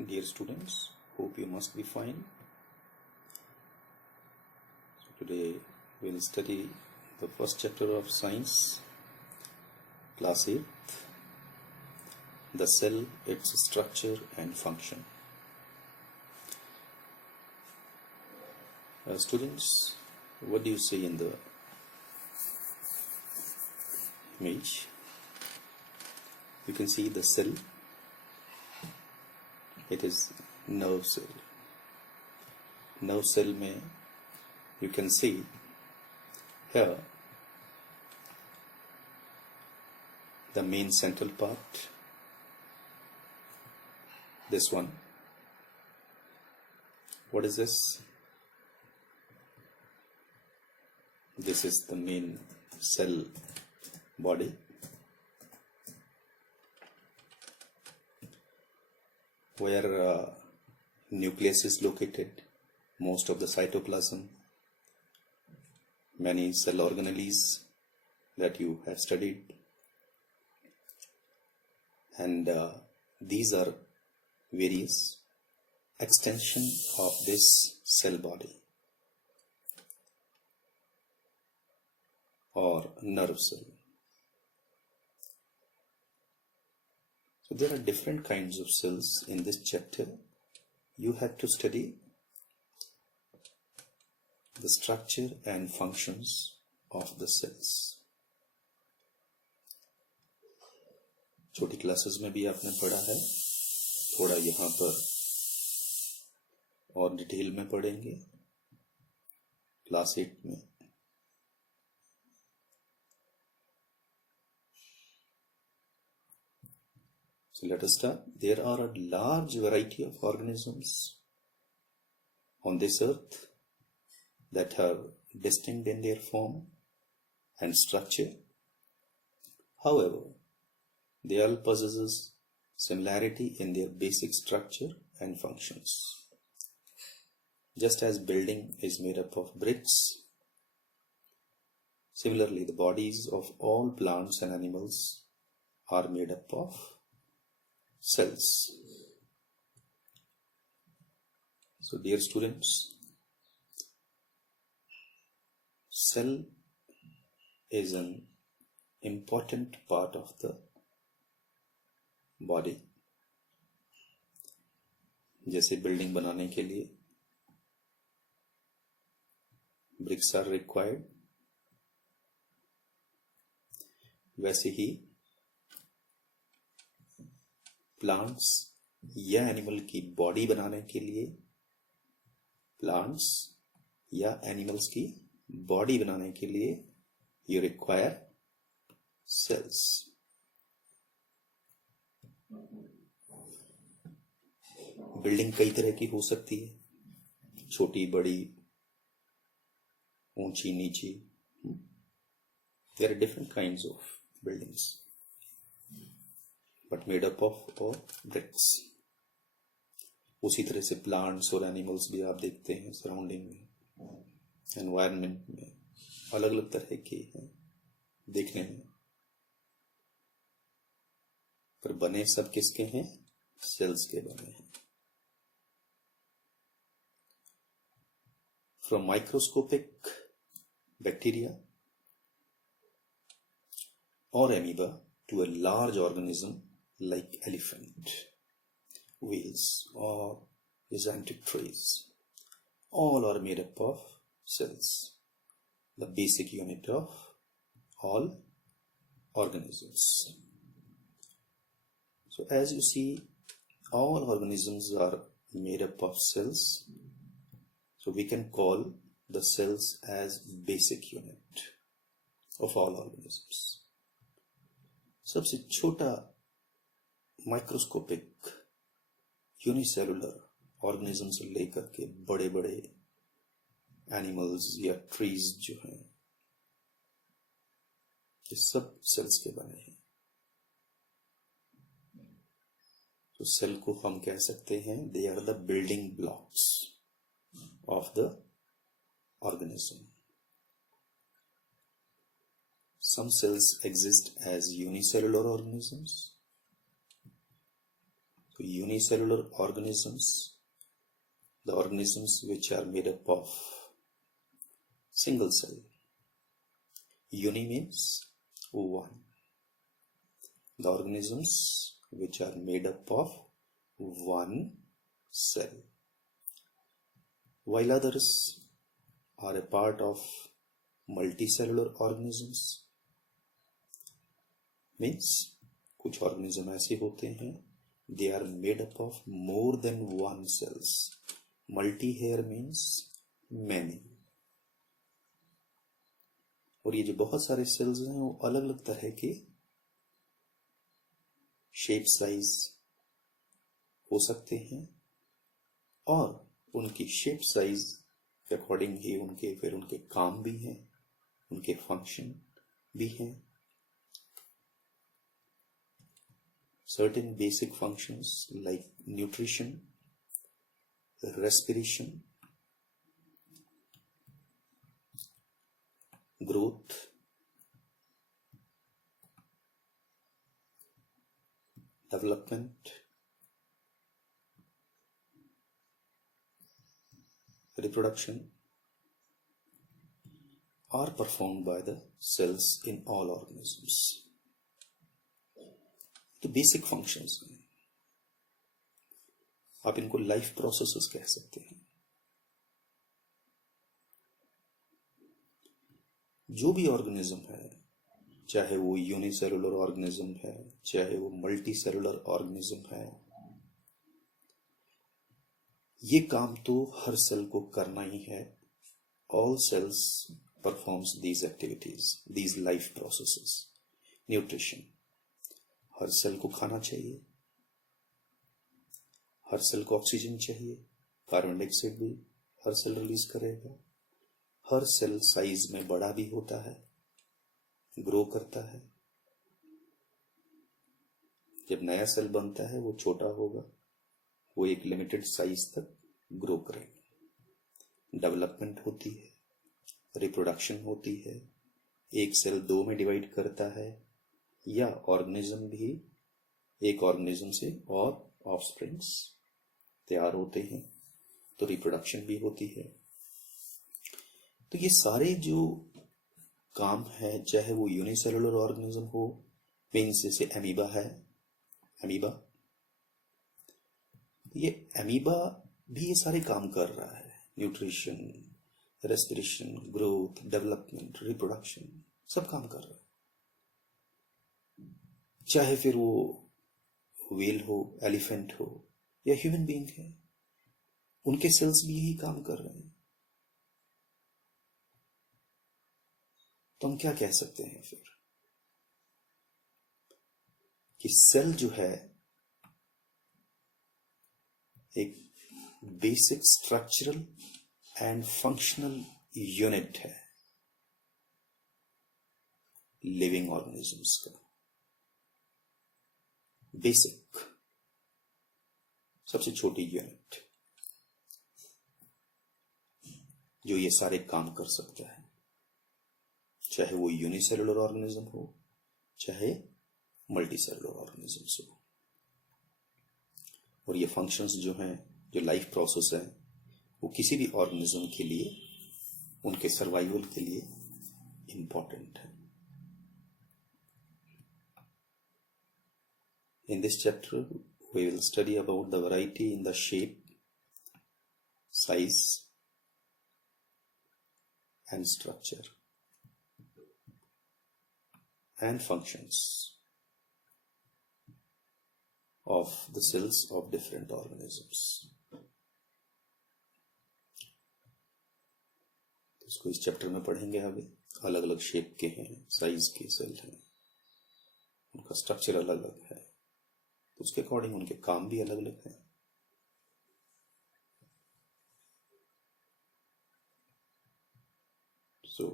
Dear students, hope you must be fine. So today we will study the first chapter of science, class 8, the cell, its structure and function. Students, what do you see in the image? You can see the cell. It is nerve cell. Nerve cell में you can see here the main central part, this one. What is this? This is the main cell body. Where nucleus is located, most of the cytoplasm, many cell organelles that you have studied, and these are various extensions of this cell body or nerve cell. So there are different kinds of cells in this chapter. You have to study the structure and functions of the cells. छोटी classes में भी आपने पढ़ा है, थोड़ा यहाँ पर और डिटेल में पढ़ेंगे क्लास 8 में. So let us start. There are a large variety of organisms on this earth that are distinct in their form and structure. However, they all possess similarity in their basic structure and functions. Just as building is made up of bricks, similarly the bodies of all plants and animals are made up of cells. So dear students, cell is an important part of the body. जैसे building बनाने के लिए bricks are required, वैसे ही plants या animal की body बनाने के लिए प्लांट्स या एनिमल्स की बॉडी बनाने के लिए यू रिक्वायर सेल्स. बिल्डिंग कई तरह की हो सकती है, छोटी बड़ी, ऊंची नीची. There are different kinds of buildings but made up of bricks. उसी तरह से प्लांट्स और एनिमल्स भी आप देखते हैं सराउंडिंग में, एनवायरनमेंट में, अलग अलग तरह के हैं देखने में, पर बने सब किसके हैं? सेल्स के बने हैं. From microscopic bacteria or amoeba to a large organism like elephant, whales or gigantic trees, all are made up of cells, the basic unit of all organisms. So as you see, all organisms are made up of cells, so we can call the cells as basic unit of all organisms. सबसे छोटा microscopic unicellular organism से लेकर के बड़े बड़े animals या trees जो हैं, ये सब सेल्स के बने हैं. तो सेल को हम कह सकते हैं they are the building blocks of the organism. Some cells exist as unicellular organisms. unicellular organisms, the organisms which are made up of single cell. Uni means one. The organisms which are made up of one cell, while others are a part of multicellular organisms. Means कुछ organism ऐसे होते हैं, they are made up of more than one cells. Multi here means many. और ये जो बहुत सारे sales हैं वो अलग अलग तरह के शेप साइज हो सकते हैं और उनकी शेप साइज के अकॉर्डिंग ही उनके काम भी हैं, उनके फंक्शन भी हैं. Certain basic functions like nutrition, respiration, growth, development, reproduction are performed by the cells in all organisms. तो बेसिक फंक्शंस हैं, आप इनको लाइफ प्रोसेसेस कह सकते हैं. जो भी ऑर्गेनिज्म है, चाहे वो यूनिसेलुलर ऑर्गेनिज्म है, चाहे वो मल्टी सेलुलर ऑर्गेनिज्म है, ये काम तो हर सेल को करना ही है. All cells performs these activities, these life processes. Nutrition, हर सेल को खाना चाहिए, हर सेल को ऑक्सीजन चाहिए, कार्बन डाइऑक्साइड भी हर सेल रिलीज करेगा. हर सेल साइज में बड़ा भी होता है, ग्रो करता है. जब नया सेल बनता है वो छोटा होगा, वो एक लिमिटेड साइज तक ग्रो करेगा. डेवलपमेंट होती है, रिप्रोडक्शन होती है, एक सेल दो में डिवाइड करता है या ऑर्गेनिज्म भी एक ऑर्गेनिज्म से और ऑफस्प्रिंग्स तैयार होते हैं, तो रिप्रोडक्शन भी होती है. तो ये सारे जो काम है, चाहे वो यूनिसेलुलर ऑर्गेनिज्म हो, मीन्स जैसे एमीबा है, एमीबा भी ये सारे काम कर रहा है. Nutrition, respiration, growth, development, reproduction, सब काम कर रहा है. चाहे फिर वो व्हेल हो, एलिफेंट हो या ह्यूमन बीइंग है, उनके सेल्स भी यही काम कर रहे हैं. तो हम क्या कह सकते हैं फिर कि सेल जो है एक basic structural and functional unit है लिविंग ऑर्गेनिजम्स का. बेसिक, सबसे छोटी यूनिट जो ये सारे काम कर सकता है, चाहे वो यूनिसेलुलर ऑर्गेनिज्म हो, चाहे मल्टीसेलुलर ऑर्गेनिजम्स हो. और ये फंक्शंस जो हैं, जो लाइफ प्रोसेस है, वो किसी भी ऑर्गेनिज्म के लिए, उनके सर्वाइवल के लिए इंपॉर्टेंट है. In this chapter, we will study about the variety in the shape, size, and structure, and functions of the cells of different organisms. इसको इस चैप्टर में पढ़ेंगे आगे. अलग अलग शेप के हैं, साइज के सेल हैं, उनका स्ट्रक्चर अलग अलग है, तो उसके अकॉर्डिंग उनके काम भी अलग अलग हैं. So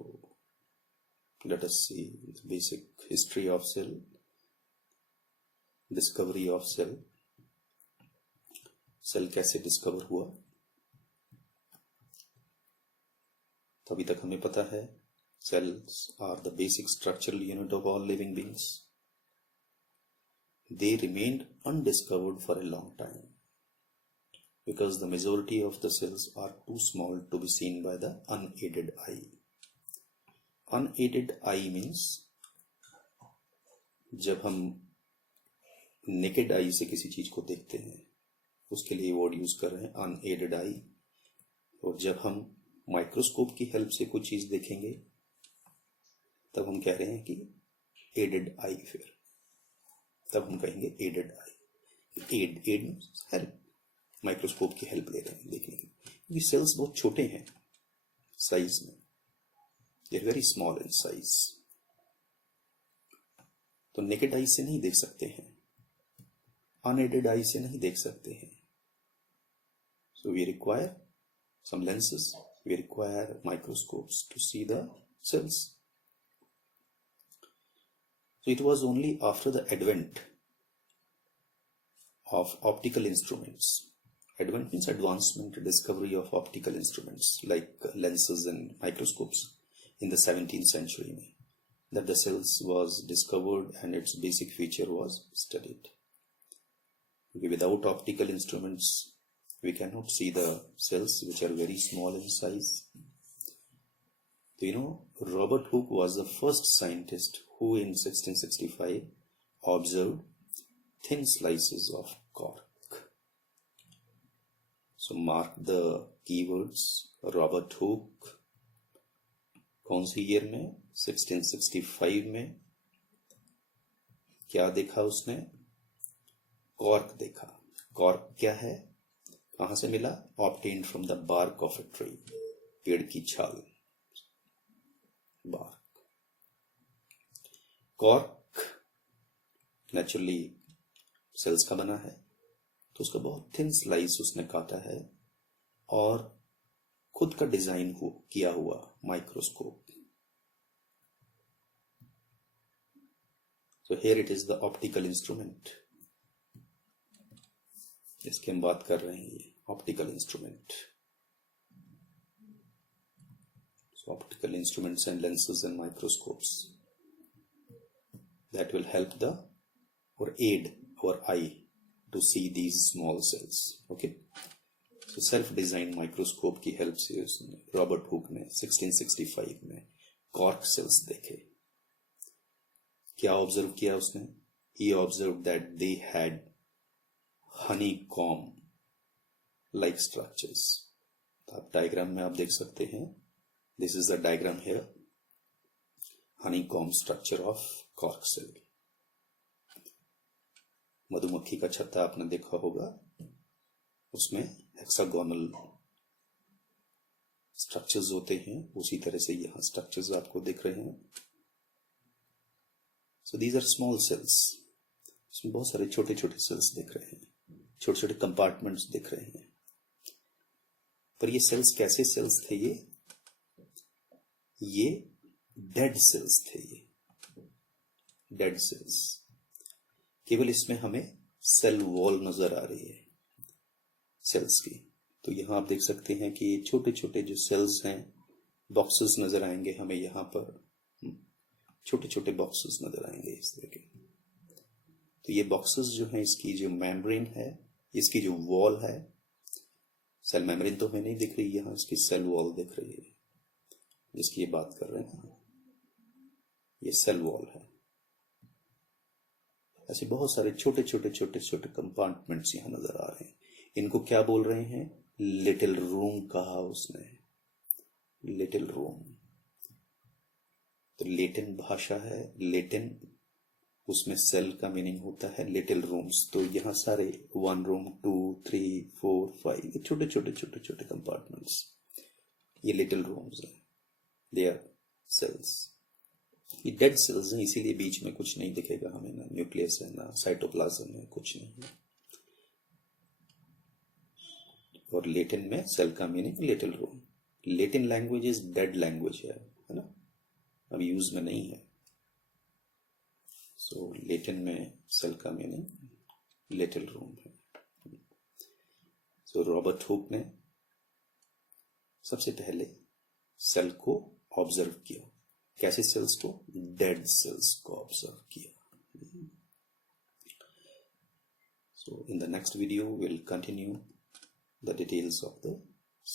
let us see the basic history of cell, discovery of cell. Cell कैसे डिस्कवर हुआ? तो अभी तक हमें पता है cells are the basic structural unit of all living beings. they remained undiscovered for a long time because the majority of the cells are too small to be seen by the unaided eye. Unaided eye means जब हम naked eye से किसी चीज को देखते हैं, उसके लिए वर्ड यूज कर रहे हैं अनएडेड आई। और जब हम माइक्रोस्कोप की हेल्प से कोई चीज देखेंगे तब हम कह रहे हैं कि एडेड आई। फिर तब हम कहेंगे एडेड आई। एड हेल्प, माइक्रोस्कोप की हेल्प ले रहे हैं देखने की, क्योंकि सेल्स बहुत छोटे हैं साइज में, they are very small in size, तो नेकेड आई से नहीं देख सकते हैं, अनएडेड आई से नहीं देख सकते हैं। So we require some lenses, we require microscopes to see the cells. So it was only after the advent of optical instruments, advent means advancement, discovery of optical instruments like lenses and microscopes in the 17th century, that the cells was discovered and its basic feature was studied. Without optical instruments, we cannot see the cells, which are very small in size. So, you know, Robert Hooke was the first scientist who in 1665 observed thin slices of cork. So mark the keywords, Robert Hooke, कौन सी year में? 1665 में। क्या देखा उसने? Cork देखा। Cork क्या है, कहां से मिला? Obtained from the bark of a tree, पेड़ की छाल, बार्क। कॉर्क नेचुरली सेल्स का बना है, तो उसका बहुत थिन स्लाइस उसने काटा है और खुद का डिजाइन किया हुआ microscope. So here it is the optical instrument, इसकी हम बात कर रहे हैं, ये optical instrument. So optical instruments and lenses and microscopes that will help the or aid our eye to see these small cells. Okay, so self-designed microscope की help से उसने, रॉबर्ट हुक ने 1665 में कॉर्क सेल्स देखे। क्या observe किया उसने? He observed that they had honeycomb like structures. तो आप डायग्राम में आप देख सकते हैं, this is the diagram here, honeycomb structure of cork cell. मधुमक्खी का छत्ता आपने देखा होगा, उसमें हेक्सागोनल स्ट्रक्चर्स होते हैं, उसी तरह से यहां स्ट्रक्चर्स आपको दिख रहे हैं। So these are small cells, इसमें बहुत सारे छोटे छोटे सेल्स दिख रहे हैं, छोटे छोटे कंपार्टमेंट्स दिख रहे हैं। पर ये सेल्स कैसे सेल्स थे? ये डेड सेल्स थे, ये डेड सेल्स। केवल इसमें हमें सेल वॉल नजर आ रही है सेल्स की। तो यहां आप देख सकते हैं कि ये छोटे छोटे जो सेल्स हैं, बॉक्सेस नजर आएंगे हमें, यहां पर छोटे छोटे बॉक्सेस नजर आएंगे इस तरह के। तो ये बॉक्सेस जो हैं, इसकी जो मेम्ब्रेन है, इसकी जो वॉल है, सेल मेम्ब्रेन तो हमें नहीं दिख रही, यहां इसकी सेल वॉल दिख रही है जिसकी ये बात कर रहे हैं, ये सेल वॉल है। ऐसे बहुत सारे छोटे छोटे छोटे छोटे कंपार्टमेंट्स यहां नजर आ रहे हैं। इनको क्या बोल रहे हैं? लिटिल रूम कहा उसने, लिटिल रूम। तो लैटिन भाषा है, लैटिन, उसमें सेल का मीनिंग होता है लिटिल रूम्स। तो यहां सारे 1 रूम 2 3 4 5 ये छोटे छोटे छोटे छोटे कंपार्टमेंट्स, ये लिटिल रूम्स हैं, दे आर सेल्स। ये डेड सेल्स हैं, इसीलिए बीच में कुछ नहीं दिखेगा हमें, ना न्यूक्लियस है ना साइटोप्लाज्म है, कुछ नहीं है। और लैटिन में सेल का meaning little room. Latin language is dead language है ना, अब यूज में नहीं है। सो लैटिन में सेल का मीनिंग लिटिल रूम है। सो रॉबर्ट हुक ने सबसे पहले सेल को ऑब्जर्व किया। कैसे सेल्स को? डेड सेल्स को ऑब्जर्व किया। So in the next video, we'll continue the details of the